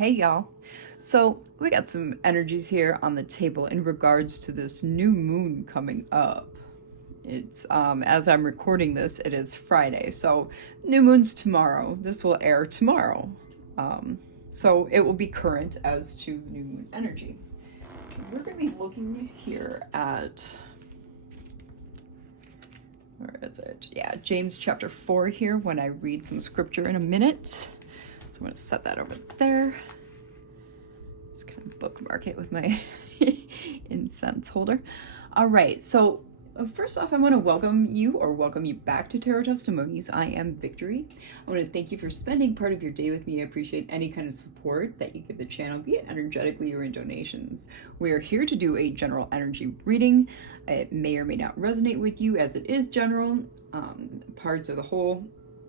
Hey y'all. So we got some energies here on the table in regards to this new moon coming up. It's as I'm recording this, it is Friday. So new moon's tomorrow. This will air tomorrow. So it will be current as to new moon energy. We're going to be looking here at, where is it? Yeah, James chapter 4 here when I read some scripture in a minute. So I'm going to set that over there. Just kind of bookmark it with my incense holder. All right, so first off, I want to welcome you back to Tarot Testimonies. I am Victory. I want to thank you for spending part of your day with me. I appreciate any kind of support that you give the channel, be it energetically or in donations. We are here to do a general energy reading. It may or may not resonate with you as it is general. Parts of the whole,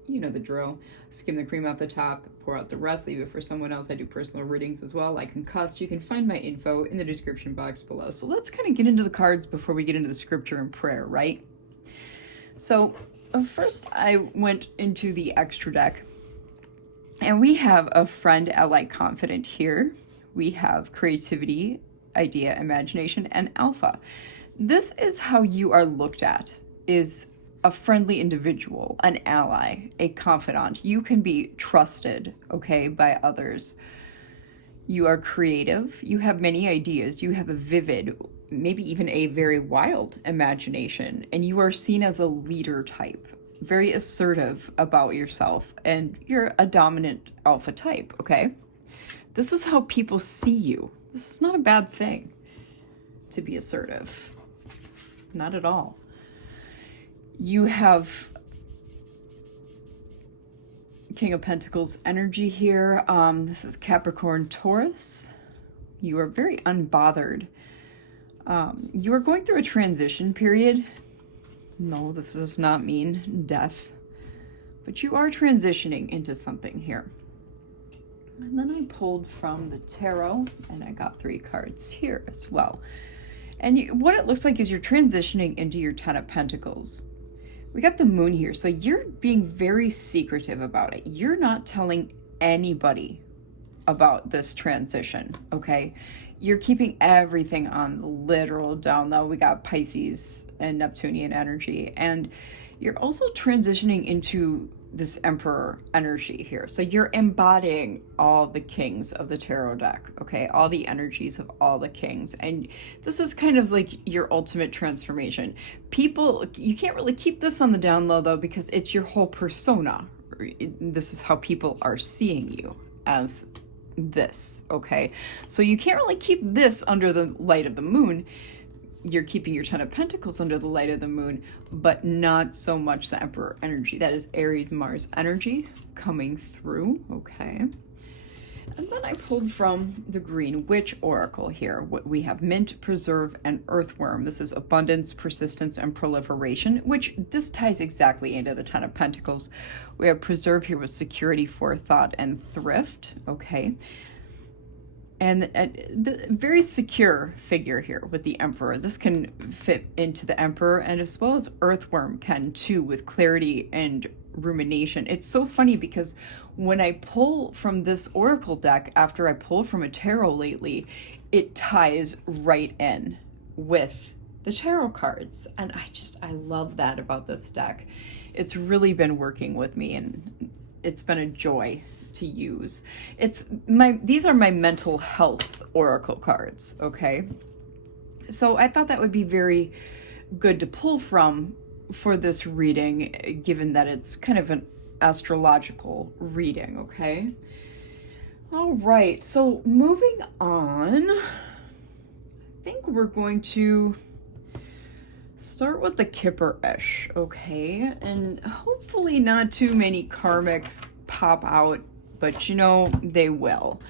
you know the drill. Skim the cream off the top, pour out the rest, leave it for someone else. I do personal readings as well. I can cuss. You can find my info in the description box below. So let's kind of get into the cards before we get into the scripture and prayer, right? So first I went into the extra deck, and we have a friend, ally, confident here. We have creativity, idea, imagination, and alpha. This is how you are looked at, is a friendly individual, an ally, a confidant. You can be trusted, okay, by others. You are creative. You have many ideas. You have a vivid, maybe even a very wild imagination. And you are seen as a leader type, very assertive about yourself. And you're a dominant alpha type, okay? This is how people see you. This is not a bad thing to be assertive. Not at all. You have King of Pentacles energy here. This is Capricorn, Taurus. You are very unbothered. You are going through a transition period. No, this does not mean death. But you are transitioning into something here. And then I pulled from the tarot, and I got 3 cards here as well. And what it looks like is you're transitioning into your 10 of Pentacles. We got the moon here, so you're being very secretive about it. You're not telling anybody about this transition, okay? You're keeping everything on the literal down low. We got Pisces and Neptunian energy, and you're also transitioning into this Emperor energy here. So you're embodying all the kings of the tarot deck, okay? All the energies of all the kings. And this is kind of like your ultimate transformation. People, you can't really keep this on the down low though, because it's your whole persona. This is how people are seeing you, as this, okay? So you can't really keep this under the light of the moon. You're keeping your 10 of Pentacles under the light of the moon, but not so much the Emperor energy. That is Aries, Mars energy coming through, okay? And then I pulled from the Green Witch Oracle here. We have Mint, Preserve, and Earthworm. This is abundance, persistence, and proliferation, which this ties exactly into the 10 of Pentacles. We have Preserve here with security, forethought, and thrift, okay? And the very secure figure here with the Emperor. This can fit into the Emperor, and as well as Earthworm can too, with clarity and rumination. It's so funny because when I pull from this Oracle deck after I pull from a tarot lately, it ties right in with the tarot cards. And I love that about this deck. It's really been working with me, and it's been a joy to use. These are my mental health oracle cards, okay? So I thought that would be very good to pull from for this reading, given that it's kind of an astrological reading, okay? All right, so moving on, I think we're going to start with the Kipper-ish, okay? And hopefully not too many karmics pop out, but you know, they will.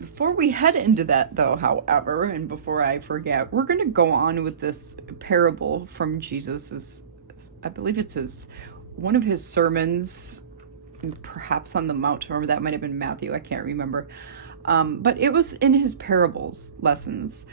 Before we head into that though, however, and before I forget, we're going to go on with this parable from Jesus's, I believe it's one of his sermons, perhaps on the Mount, or that might have been Matthew, I can't remember. But it was in his parables lessons.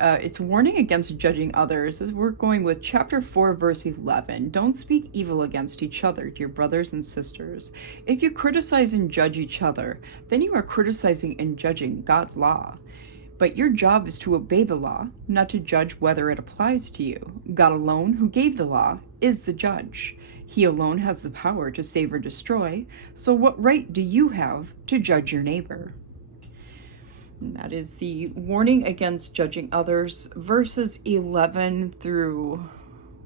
It's warning against judging others. We're going with chapter 4, verse 11. Don't speak evil against each other, dear brothers and sisters. If you criticize and judge each other, then you are criticizing and judging God's law. But your job is to obey the law, not to judge whether it applies to you. God alone, who gave the law, is the judge. He alone has the power to save or destroy. So what right do you have to judge your neighbor? And that is the warning against judging others, verses 11 through,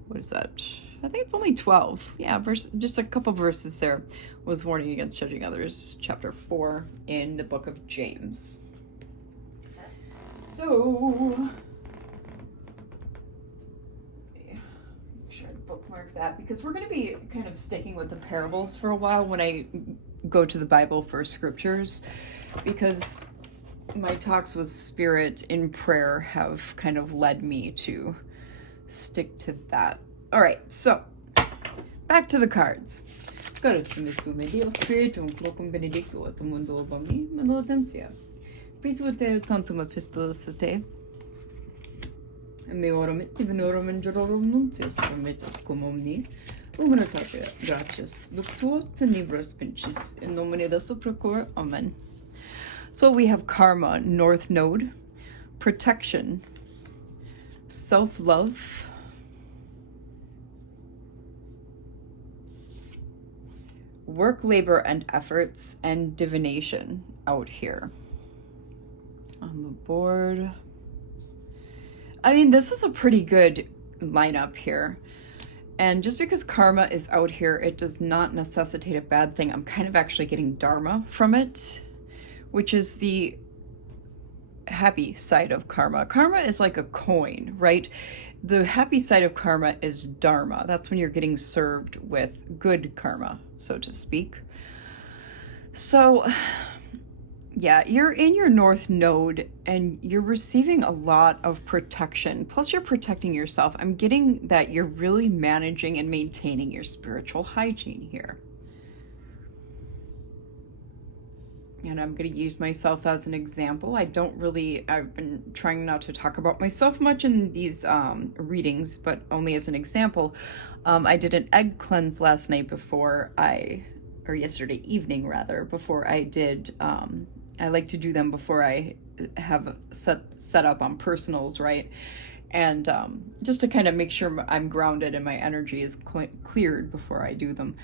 what is that? I think it's only 12. Yeah, just a couple verses there was warning against judging others, chapter 4 in the book of James. So, make sure I bookmark that, because we're going to be kind of sticking with the parables for a while when I go to the Bible for scriptures, because my talks with Spirit in prayer have kind of led me to stick to that. All right, so back to the cards. Tantum epistolacite. Meorum divinorum and jurorum nuntius prometus cum omni. Umanatate gratias. Luctuo tenebras vincit. In nomine Dei supracor. Amen. So we have karma, North Node, protection, self-love, work, labor, and efforts, and divination out here on the board. I mean, this is a pretty good lineup here. And just because karma is out here, it does not necessitate a bad thing. I'm kind of actually getting dharma from it, which is the happy side of karma. Karma is like a coin, right? The happy side of karma is dharma. That's when you're getting served with good karma, so to speak. So, yeah, you're in your North Node and you're receiving a lot of protection. Plus you're protecting yourself. I'm getting that you're really managing and maintaining your spiritual hygiene here. And I'm going to use myself as an example. I've been trying not to talk about myself much in these readings, but only as an example. I did an egg cleanse last night or yesterday evening rather, before I did, I like to do them before I have set up on personals, right? And just to kind of make sure I'm grounded and my energy is cleared before I do them.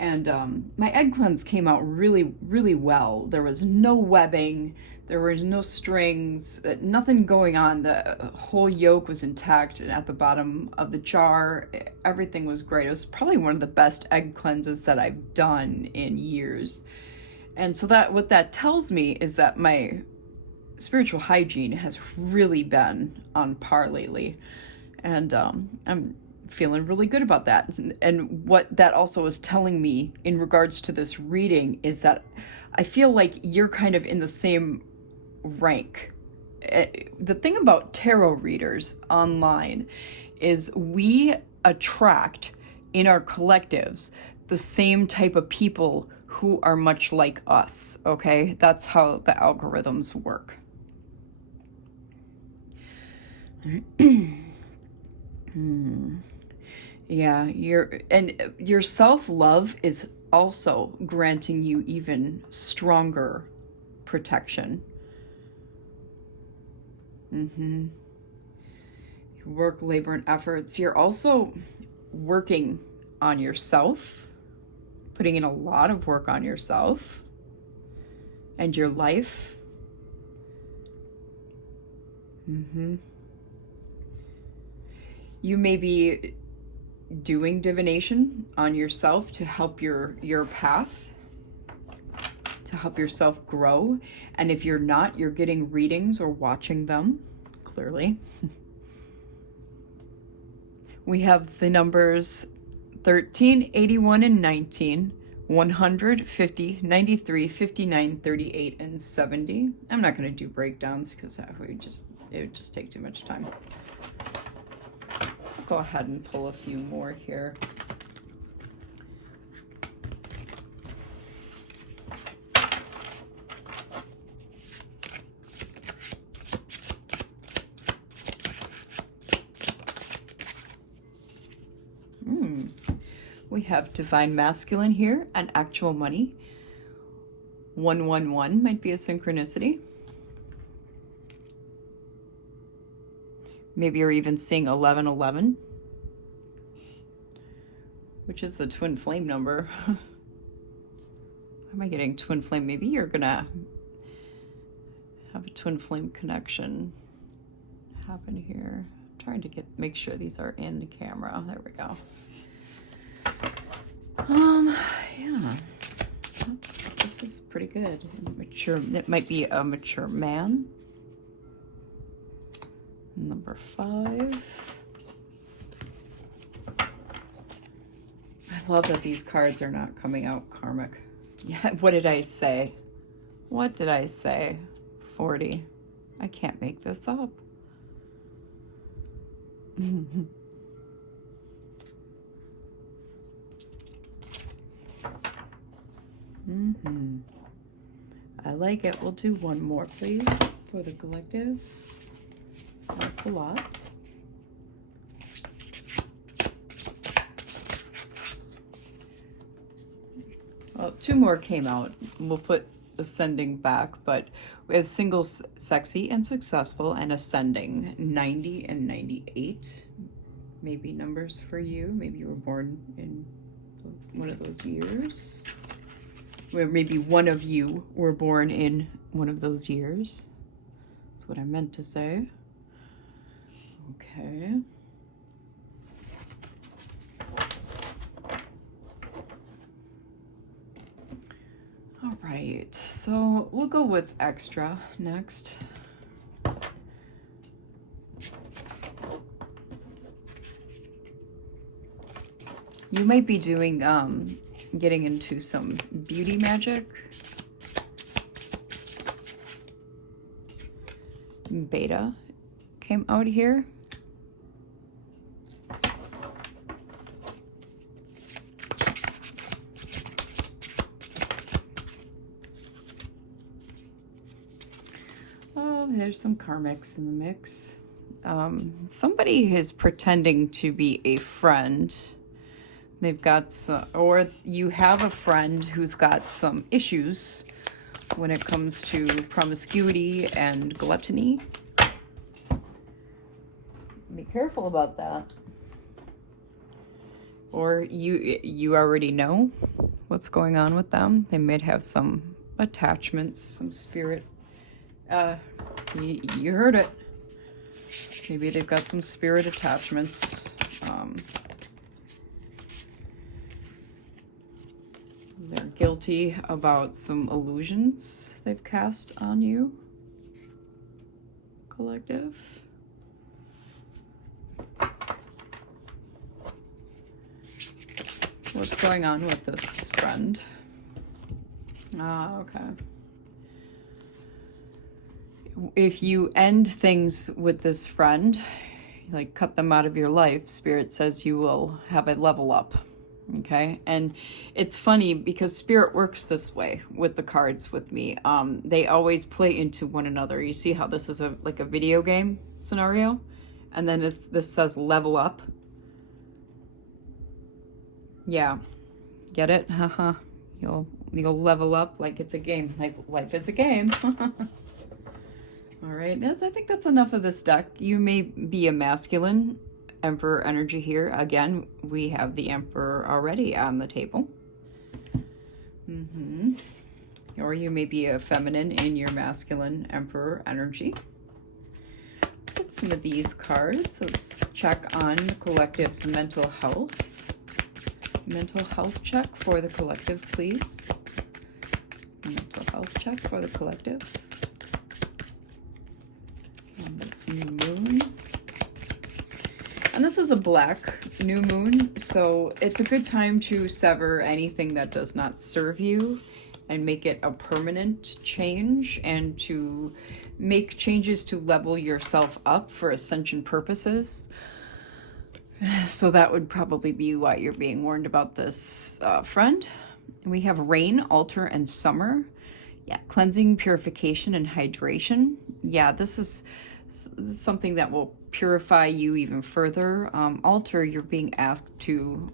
And my egg cleanse came out really, really well. There was no webbing, there was no strings, nothing going on. The whole yolk was intact and at the bottom of the jar. Everything was great. It was probably one of the best egg cleanses that I've done in years. And so what that tells me is that my spiritual hygiene has really been on par lately. And I'm feeling really good about that. And what that also is telling me in regards to this reading is that I feel like you're kind of in the same rank. The thing about tarot readers online is we attract in our collectives the same type of people who are much like us, okay? That's how the algorithms work. Yeah, your self-love is also granting you even stronger protection. Work, labor, and efforts. You're also working on yourself, putting in a lot of work on yourself and your life. You may be doing divination on yourself to help your path, to help yourself grow. And if you're not, you're getting readings or watching them, clearly. We have the numbers 13, 81, and 19, 100, 50, 93, 59, 38, and 70. I'm not going to do breakdowns because it would just take too much time. Go ahead and pull a few more here. We have divine masculine here and actual money. 111 might be a synchronicity. Maybe you're even seeing 1111, which is the twin flame number. How am I getting twin flame? Maybe you're gonna have a twin flame connection happen here. I'm trying to make sure these are in camera. There we go. Yeah, this is pretty good. Mature. It might be a mature man. Number 5. I love that these cards are not coming out karmic. Yeah, what did I say? What did I say? 40. I can't make this up. I like it. We'll do one more, please, for the collective. That's a lot. Well, 2 more came out. We'll put ascending back, but we have single, sexy, and successful, and ascending. 90 and 98. Maybe numbers for you. Maybe you were born in one of those years. Or maybe one of you were born in one of those years. That's what I meant to say. Okay. All right, so we'll go with extra next. You might be doing, getting into some beauty magic. Beta came out here. Oh, there's some karmics in the mix. Somebody is pretending to be a friend. They've got some, or you have a friend who's got some issues when it comes to promiscuity and gluttony. Be careful about that. Or you already know what's going on with them. They might have some attachments, some spirit. You heard it. Maybe they've got some spirit attachments. They're guilty about some illusions they've cast on you, collective. What's going on with this friend? Ah, okay. If you end things with this friend, like cut them out of your life, Spirit says you will have a level up. Okay, and it's funny because Spirit works this way with the cards with me. They always play into one another. You see how this is like a video game scenario, and then this says level up. Yeah, get it? Haha. You'll level up like it's a game. Like life is a game. All right, I think that's enough of this deck. You may be a masculine. Emperor energy here. Again, we have the Emperor already on the table. Or you may be a feminine in your masculine Emperor energy. Let's get some of these cards. Let's check on the collective's mental health. Mental health check for the collective, please. Mental health check for the collective. On this new moon. And this is a black new moon, so it's a good time to sever anything that does not serve you and make it a permanent change, and to make changes to level yourself up for ascension purposes. So that would probably be why you're being warned about this friend. We have rain, altar, and summer. Yeah, cleansing, purification, and hydration. Yeah, this is something that will purify you even further. Altar, you're being asked to,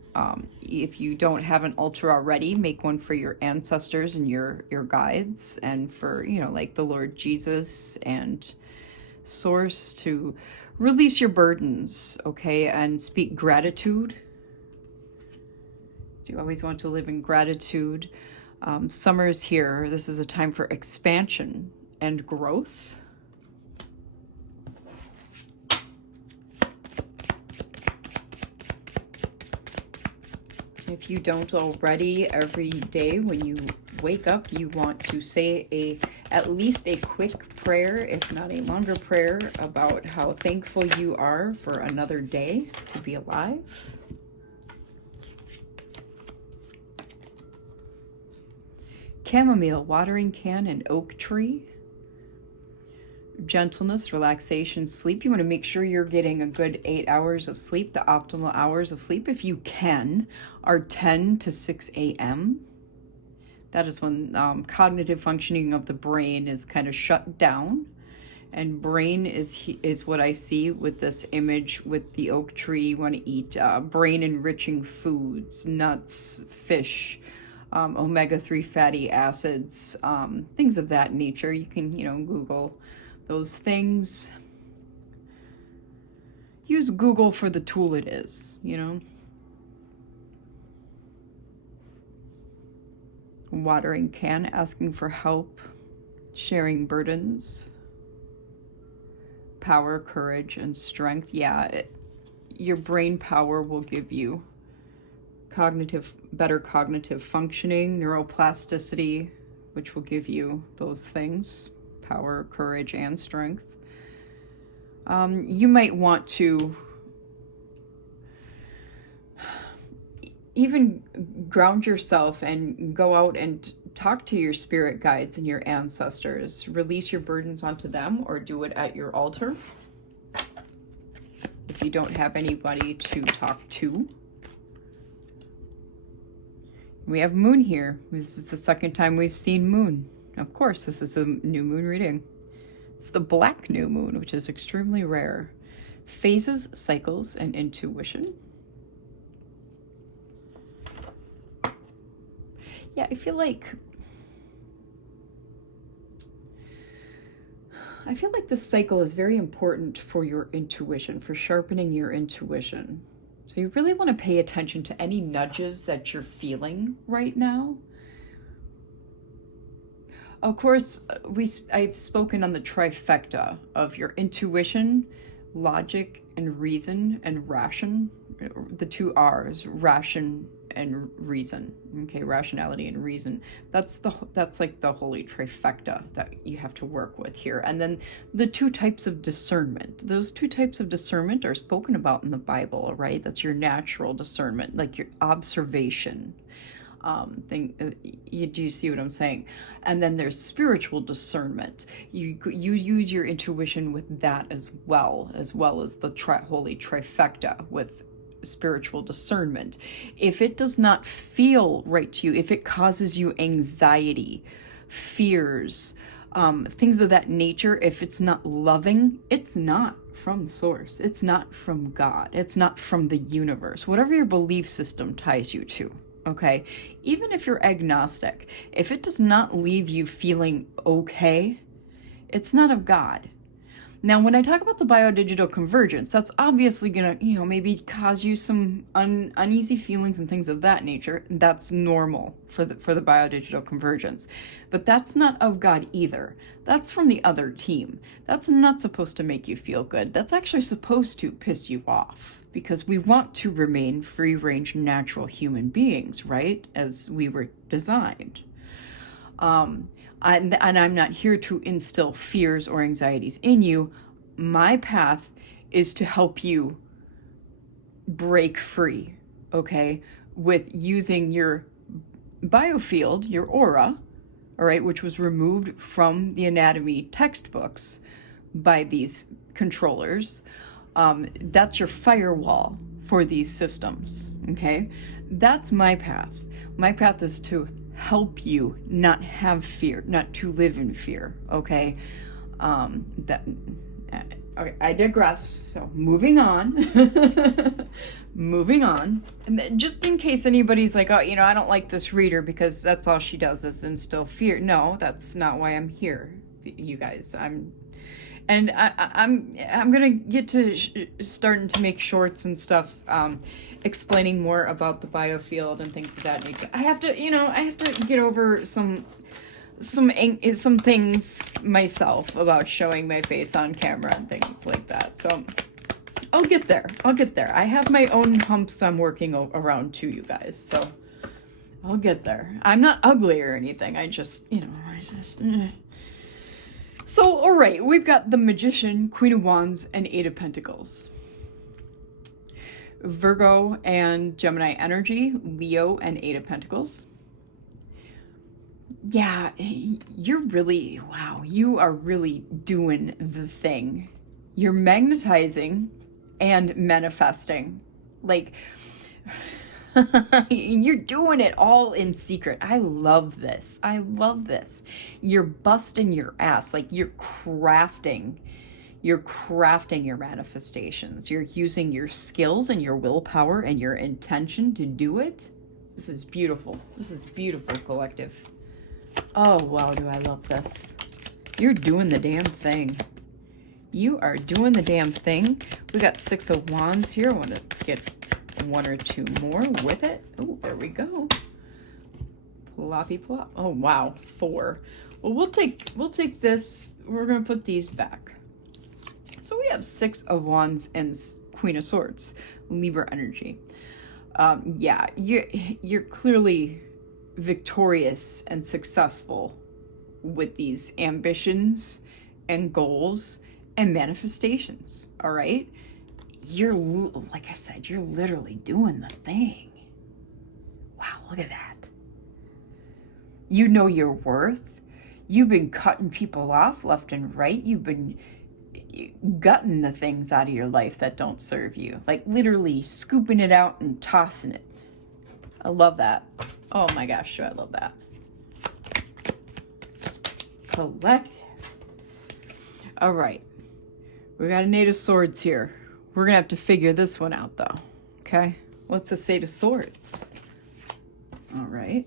if you don't have an altar already, make one for your ancestors and your guides, and for, you know, like the Lord Jesus and Source, to release your burdens, okay, and speak gratitude. So you always want to live in gratitude. Summer is here. This is a time for expansion and growth. If you don't already, every day when you wake up, you want to say at least a quick prayer, if not a longer prayer, about how thankful you are for another day to be alive. Chamomile, watering can, and oak tree. Gentleness, relaxation, sleep. You want to make sure you're getting a good 8 hours of sleep. The optimal hours of sleep, if you can, are 10 to 6 a.m. That is when cognitive functioning of the brain is kind of shut down. And brain is what I see with this image with the oak tree. You want to eat brain-enriching foods, nuts, fish, omega-3 fatty acids, things of that nature. You can, you know, Google those things. Use Google for the tool it is, you know. Watering can, asking for help, sharing burdens. Power, courage, and strength. Yeah, your brain power will give you better cognitive functioning, neuroplasticity, which will give you those things. Power, courage, and strength. You might want to even ground yourself and go out and talk to your spirit guides and your ancestors. Release your burdens onto them, or do it at your altar if you don't have anybody to talk to. We have moon here. This is the second time we've seen moon. Of course, this is a new moon reading. It's the black new moon, which is extremely rare. Phases, cycles, and intuition. Yeah, I feel like this cycle is very important for your intuition, for sharpening your intuition. So you really want to pay attention to any nudges that you're feeling right now. Of course, I've spoken on the trifecta of your intuition, logic, and reason, and ration. The two R's, ration and reason. Okay, rationality and reason. That's like the holy trifecta that you have to work with here. And then the two types of discernment. Those two types of discernment are spoken about in the Bible, right? That's your natural discernment, like your observation. Do you see what I'm saying? And then there's spiritual discernment. You use your intuition with that as well as the holy trifecta with spiritual discernment. If it does not feel right to you, if it causes you anxiety, fears, things of that nature, if it's not loving, it's not from source. It's not from God. It's not from the universe. Whatever your belief system ties you to. Okay, even if you're agnostic, if it does not leave you feeling okay, it's not of God. Now, when I talk about the biodigital convergence, that's obviously gonna, maybe cause you some uneasy feelings and things of that nature. That's normal for the biodigital convergence, but that's not of God either. That's from the other team. That's not supposed to make you feel good. That's actually supposed to piss you off, because we want to remain free-range natural human beings, right? As we were designed. And I'm not here to instill fears or anxieties in you. My path is to help you break free, okay, with using your biofield, your aura, all right, which was removed from the anatomy textbooks by these controllers. That's your firewall for these systems, okay? That's my path. My path is to help you not have fear, not to live in fear, okay? Okay, I digress. So moving on. Moving on. And then just in case anybody's like, oh, you know, I don't like this reader because that's all she does is instill fear. No, that's not why I'm here, you guys. I'm gonna get to starting to make shorts and stuff, explaining more about the biofield and things of that nature. I have to get over some things myself about showing my face on camera and things like that. So I'll get there. I have my own humps I'm working around too, you guys. So I'll get there. I'm not ugly or anything. So, all right, we've got the Magician, Queen of Wands, and Eight of Pentacles. Virgo and Gemini energy, Leo and Eight of Pentacles. Yeah, wow, you are really doing the thing. You're magnetizing and manifesting. Like, you're doing it all in secret. I love this. You're busting your ass. Like, you're crafting your manifestations. You're using your skills and your willpower and your intention to do it. This is beautiful, collective. Oh, wow, do I love this. You're doing the damn thing. You are doing the damn thing. We got Six of Wands here. I want to get one or two more with it. Oh, there we go. Ploppy plop. Oh, wow, 4. Well, we'll take this. We're going to put these back. So we have Six of Wands and Queen of Swords, Libra energy. Yeah, you're clearly victorious and successful with these ambitions and goals and manifestations. All right, you're, like I said, you're literally doing the thing. Wow, look at that. You know your worth. You've been cutting people off left and right. You've been gutting the things out of your life that don't serve you, like literally scooping it out and tossing it. I love that. Oh my gosh, I love that. Collective. All right, we got an Eight of Swords here. We're gonna have to figure this one out though. Okay, what's this Eight of Swords? All right,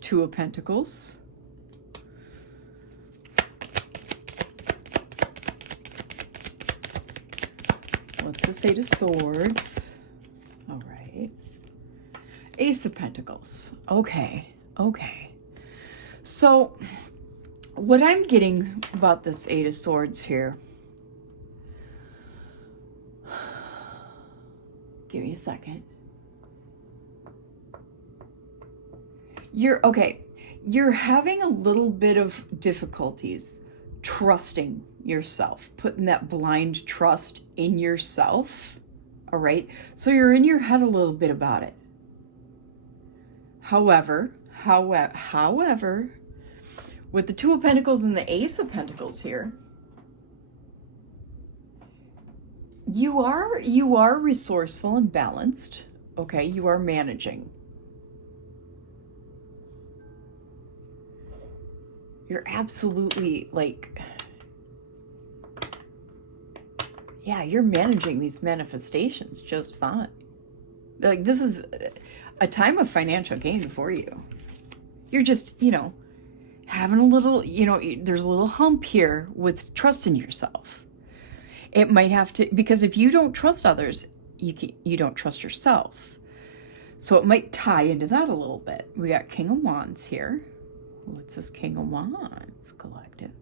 Two of Pentacles. What's this Eight of Swords? All right. Ace of Pentacles. Okay. So, what I'm getting about this Eight of Swords here, give me a second. You're having a little bit of difficulties trusting yourself, putting that blind trust in yourself. All right, so you're in your head a little bit about it. However, with the Two of Pentacles and the Ace of Pentacles here, you are resourceful and balanced. Okay, you are managing. You're absolutely you're managing these manifestations just fine. Like, this is a time of financial gain for you. You're just, having a little, there's a little hump here with trusting yourself. It might have to, because if you don't trust others, you don't trust yourself. So it might tie into that a little bit. We got King of Wands here. What's this King of Wands collective?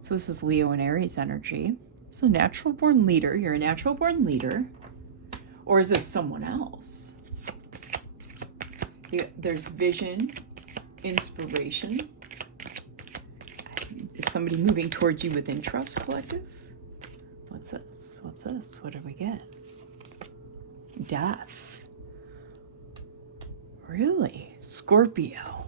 So this is Leo and Aries energy. It's a natural born leader. You're a natural born leader. Or is this someone else? There's vision, inspiration. Is somebody moving towards you with interest, collective? What's this? What do we get? Death. Really? Scorpio.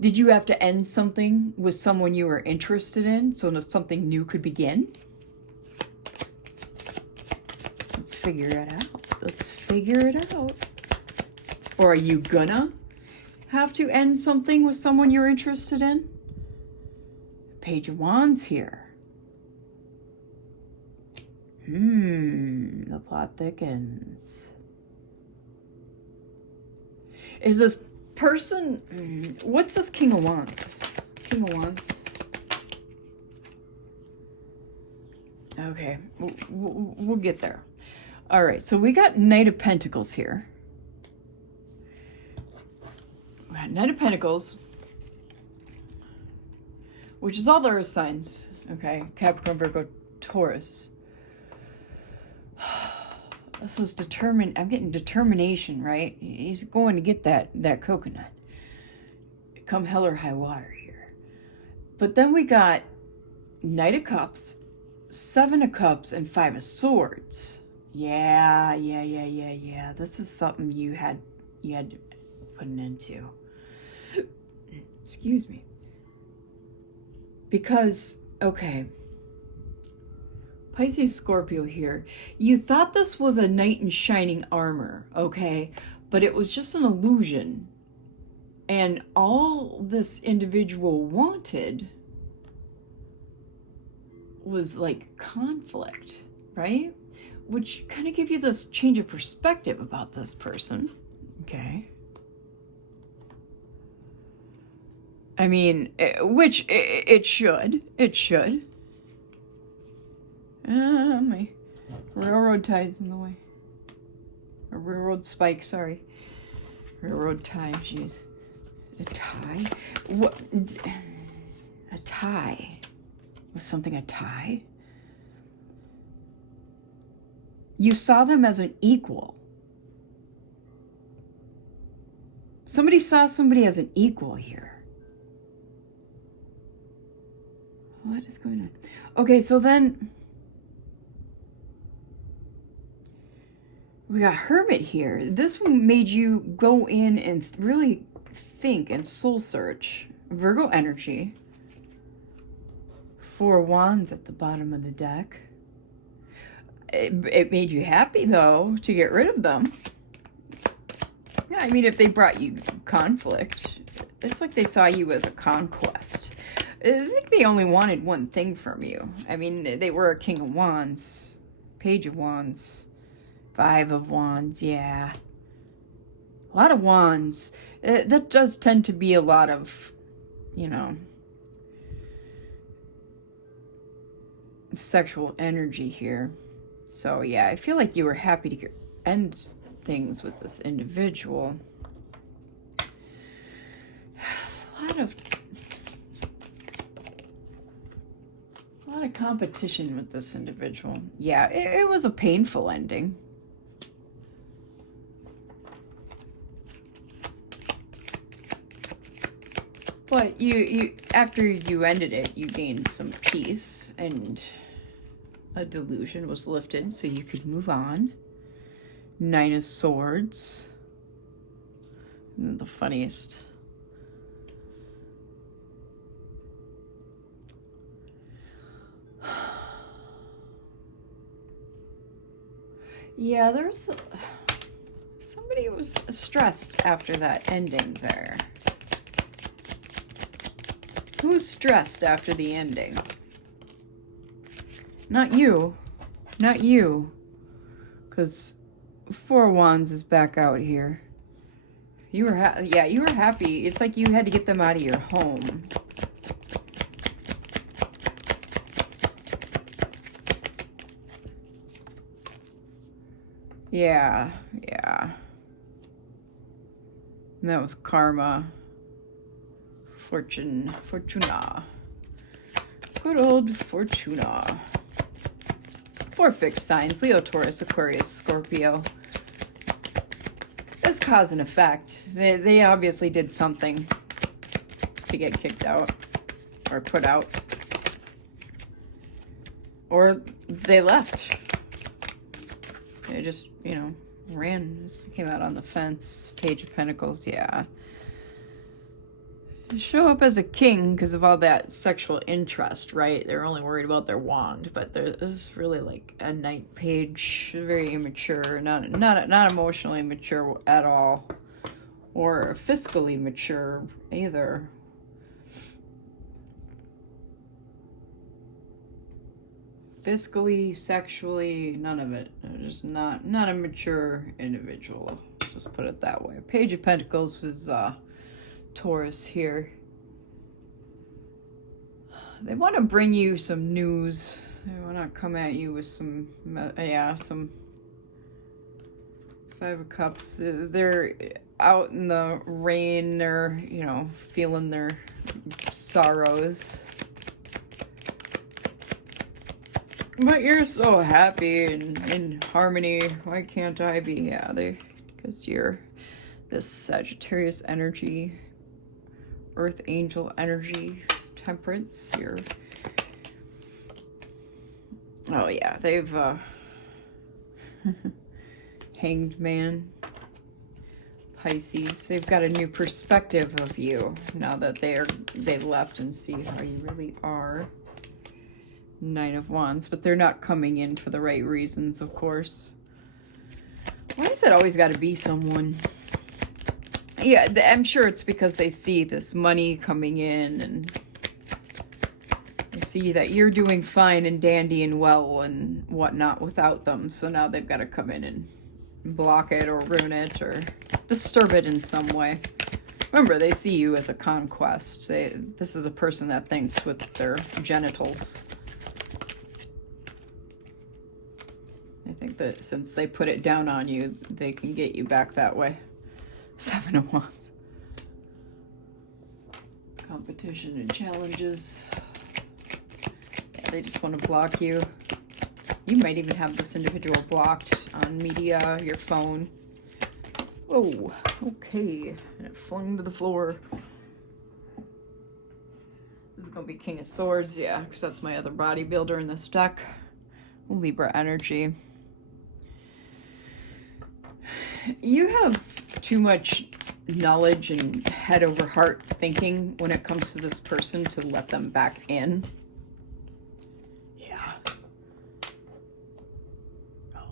Did you have to end something with someone you were interested in so that something new could begin? Let's figure it out. Or are you gonna have to end something with someone you're interested in? Page of Wands here. The plot thickens. Is this person... What's this King of Wands? King of Wands. Okay, we'll get there. All right, so we got Knight of Pentacles here. We got Knight of Pentacles, which is all the earth signs. Okay, Capricorn, Virgo, Taurus. This was determined. I'm getting determination, right? He's going to get that coconut. Come hell or high water here. But then we got Knight of Cups, Seven of Cups, and Five of Swords. Yeah. This is something you had to put an end to. Excuse me. Because, okay, Pisces, Scorpio here. You thought this was a knight in shining armor, okay? But it was just an illusion. And all this individual wanted was like conflict, right? Which kind of give you this change of perspective about this person, okay? I mean, which it should. It should. My railroad tie's in the way. A railroad spike, sorry. Railroad tie, jeez. A tie? What? A tie? Was something a tie? You saw them as an equal. Somebody saw somebody as an equal here. What is going on? Okay, so then we got Hermit here. This one made you go in and really think and soul search. Virgo energy. Four Wands at the bottom of the deck. It made you happy, though, to get rid of them. Yeah, I mean, if they brought you conflict, it's like they saw you as a conquest. I think they only wanted one thing from you. I mean, they were a King of Wands, Page of Wands, Five of Wands, yeah. A lot of wands. That does tend to be a lot of, you know, sexual energy here. So, yeah, I feel like you were happy to end things with this individual. There's a lot of competition with this individual. Yeah, it was a painful ending. But you after you ended it, you gained some peace and a delusion was lifted so you could move on. Nine of Swords. And the funniest. Yeah, there's somebody was stressed after that ending there. Who's stressed after the ending? Not you. Not you. Because Four of Wands is back out here. You were you were happy. It's like you had to get them out of your home. Yeah. And that was karma. Fortuna. Good old Fortuna. Four fixed signs: Leo, Taurus, Aquarius, Scorpio. It's cause and effect. They obviously did something to get kicked out or put out. Or they left. They just, you know, ran, just came out on the fence. Page of Pentacles, yeah. They show up as a king because of all that sexual interest, right? They're only worried about their wand, but there's really like a knight page, very immature, not emotionally mature at all, or fiscally mature either. Fiscally, sexually, none of it. They're just not a mature individual. Just put it that way. Page of Pentacles is Taurus here. They want to bring you some news. They want to come at you with some Five of Cups. They're out in the rain. They're, you know, feeling their sorrows. But you're so happy and in harmony. Why can't I be? Yeah, because you're this Sagittarius energy, Earth Angel energy, Temperance. You're. Oh yeah, they've Hanged Man, Pisces. They've got a new perspective of you now that they left and see how you really are. Nine of Wands, but they're not coming in for the right reasons, of course. Why is it always got to be someone? Yeah, I'm sure it's because they see this money coming in and they see that you're doing fine and dandy and well and whatnot without them. So now they've got to come in and block it or ruin it or disturb it in some way. Remember, they see you as a conquest. This is a person that thinks with their genitals. I think that since they put it down on you, they can get you back that way. Seven of Wands. Competition and challenges. Yeah, they just want to block you. You might even have this individual blocked on media, your phone. Oh, okay. And it flung to the floor. This is going to be King of Swords, yeah, because that's my other bodybuilder in this deck. Libra energy. You have too much knowledge and head over heart thinking when it comes to this person to let them back in. Yeah.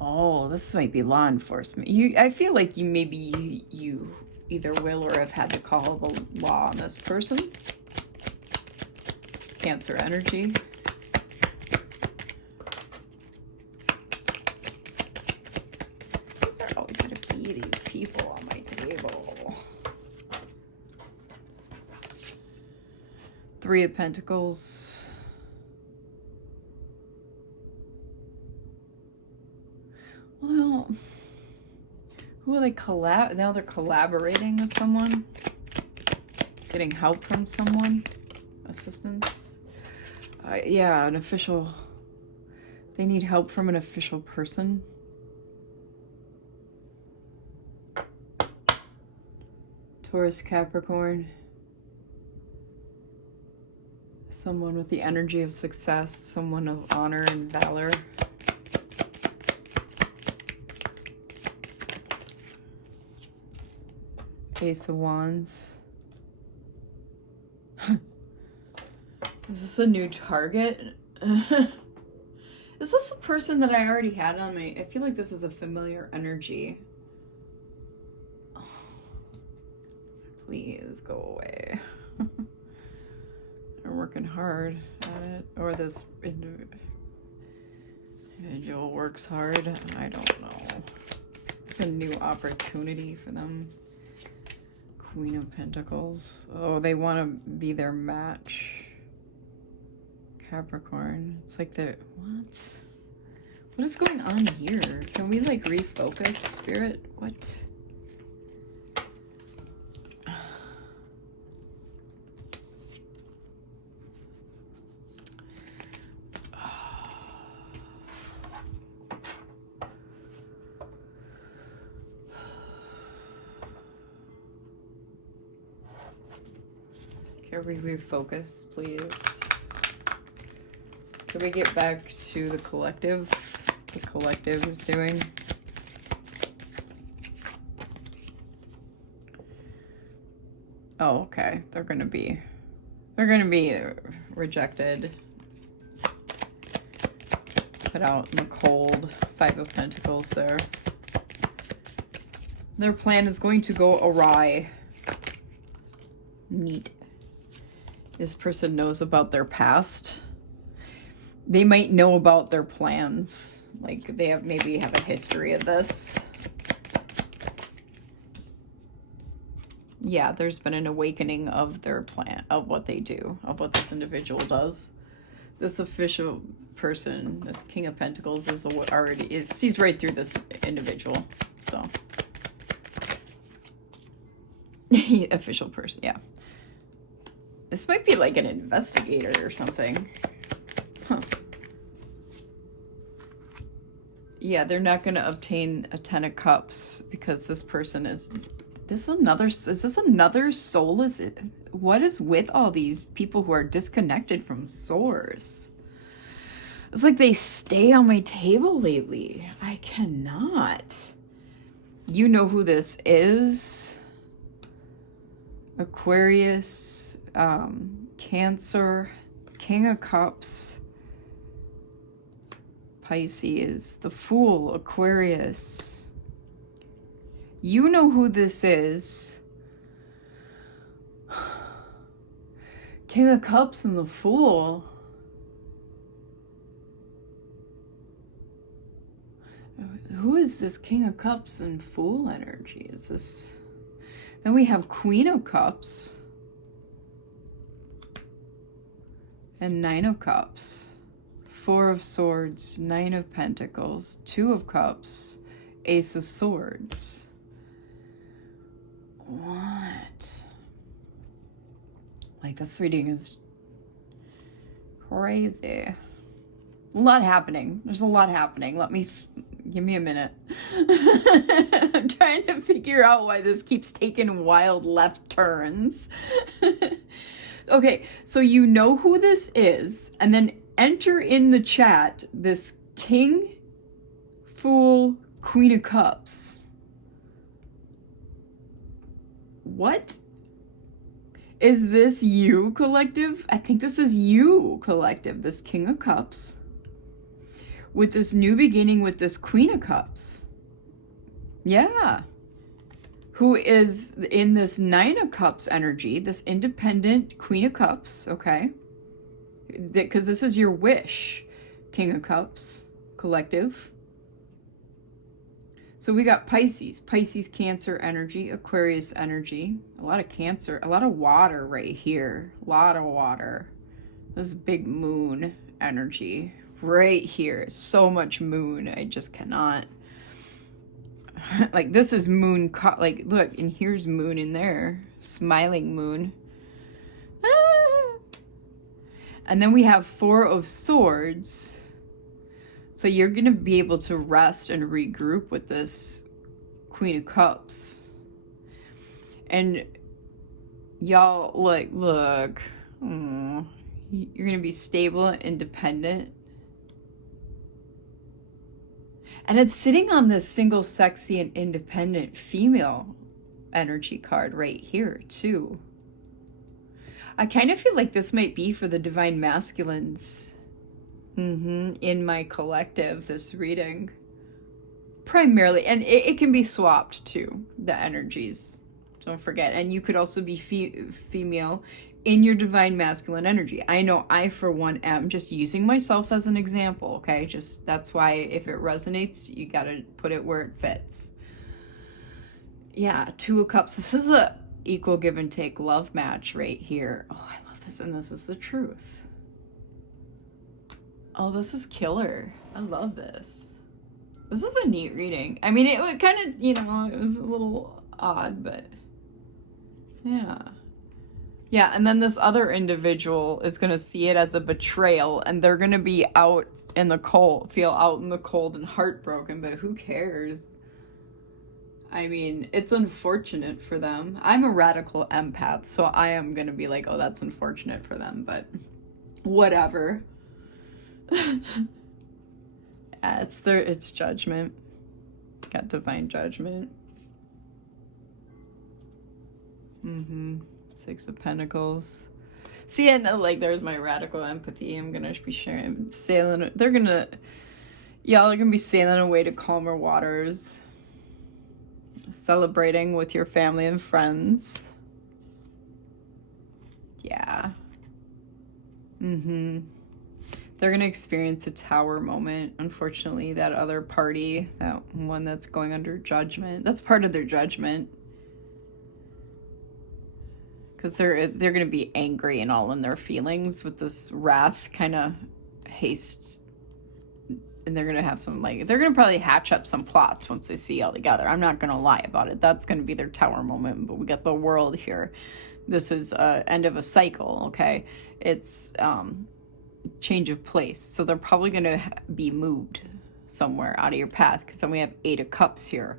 Oh, this might be law enforcement. I feel like you either will or have had to call the law on this person. Cancer energy. These are always going to be these people on my table. Three of Pentacles. Well, who are they now they're collaborating with someone? Getting help from someone? Assistance? Yeah, an official. They need help from an official person. Taurus, Capricorn. Someone with the energy of success, someone of honor and valor. Ace of Wands. Is this a new target? Is this a person that I already had on my... I feel like this is a familiar energy. Oh, please go away. They're working hard at it. Or this individual works hard. I don't know. It's a new opportunity for them. Queen of Pentacles. Oh, they want to be their match. Capricorn. It's like they're... What? What is going on here? Can we, like, refocus, Spirit? What? Can we refocus, please? Can we get back to the collective? The collective is doing. Oh, okay. They're gonna be rejected. Put out in the cold. Five of Pentacles there. Their plan is going to go awry. Neat. This person knows about their past. They might know about their plans. Like they maybe have a history of this. Yeah, there's been an awakening of their plan, of what they do, of what this individual does. This official person, this King of Pentacles, sees right through this individual. So, official person, yeah. This might be like an investigator or something. Huh. Yeah, they're not going to obtain a 10 of Cups because this person is... is this another soul? What is with all these people who are disconnected from source? It's like they stay on my table lately. I cannot. You know who this is. Aquarius, Cancer, King of Cups, Pisces, the Fool, Aquarius. You know who this is. King of Cups and the Fool. Who is this King of Cups and Fool energy? Is this... Then we have Queen of Cups. And Nine of Cups. Four of Swords. Nine of Pentacles. Two of Cups. Ace of Swords. What? Like, this reading is crazy. A lot happening. There's a lot happening. Give me a minute. I'm trying to figure out why this keeps taking wild left turns. Okay, so you know who this is, and then enter in the chat this King, Fool, Queen of Cups. What? Is this you, collective? I think this is you, collective. This King of Cups. With this new beginning with this Queen of Cups. Yeah. Who is in this Nine of Cups energy. This independent Queen of Cups. Okay. Because this is your wish. King of Cups. Collective. So we got Pisces, Cancer energy, Aquarius energy, a lot of Cancer, a lot of water right here, a lot of water. This big moon energy right here, so much moon, I just cannot. Like this is moon, like look, and here's moon in there, smiling moon. Ah! And then we have Four of Swords. So you're going to be able to rest and regroup with this Queen of Cups. And y'all, like, look. You're going to be stable and independent. And it's sitting on this single, sexy, and independent female energy card right here, too. I kind of feel like this might be for the divine masculines. In my collective, this reading. Primarily, and it can be swapped too, the energies. Don't forget. And you could also be female in your divine masculine energy. I know I, for one, am just using myself as an example, okay? Just, that's why if it resonates, you gotta put it where it fits. Yeah, Two of Cups. This is a equal give and take love match right here. Oh, I love this, and this is the truth. Oh, this is killer. I love this. This is a neat reading. I mean, it kind of, it was a little odd, but yeah. Yeah, and then this other individual is going to see it as a betrayal, and they're going to be out in the cold, feel out in the cold and heartbroken, but who cares? I mean, it's unfortunate for them. I'm a radical empath, so I am going to be like, oh, that's unfortunate for them, but whatever. Yeah, it's judgment. Got divine judgment. Six of Pentacles. See, and like there's my radical empathy. I'm gonna be sharing, sailing. Y'all are gonna be sailing away to calmer waters, celebrating with your family and friends. Yeah. They're going to experience a tower moment. Unfortunately, that other party, that one that's going under judgment, that's part of their judgment. Because they're going to be angry and all in their feelings with this wrath kind of haste. And they're going to have some, like, they're going to probably hatch up some plots once they see all together. I'm not going to lie about it. That's going to be their tower moment. But we got the world here. This is end of a cycle, okay? It's change of place. So they're probably going to be moved somewhere out of your path. Because then we have 8 of Cups here.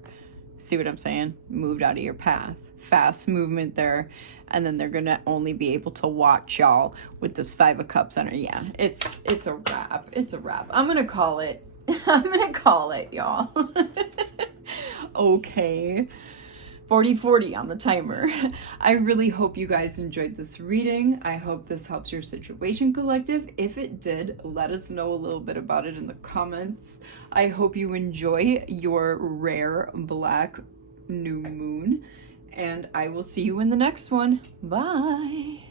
See what I'm saying? Moved out of your path. Fast movement there. And then they're going to only be able to watch y'all with this 5 of Cups on her. Yeah, it's a wrap. It's a wrap. I'm going to call it. I'm going to call it, y'all. Okay. 40/40 on the timer. I really hope you guys enjoyed this reading. I hope this helps your situation, collective. If it did, let us know a little bit about it in the comments. I hope you enjoy your rare black new moon. And I will see you in the next one. Bye.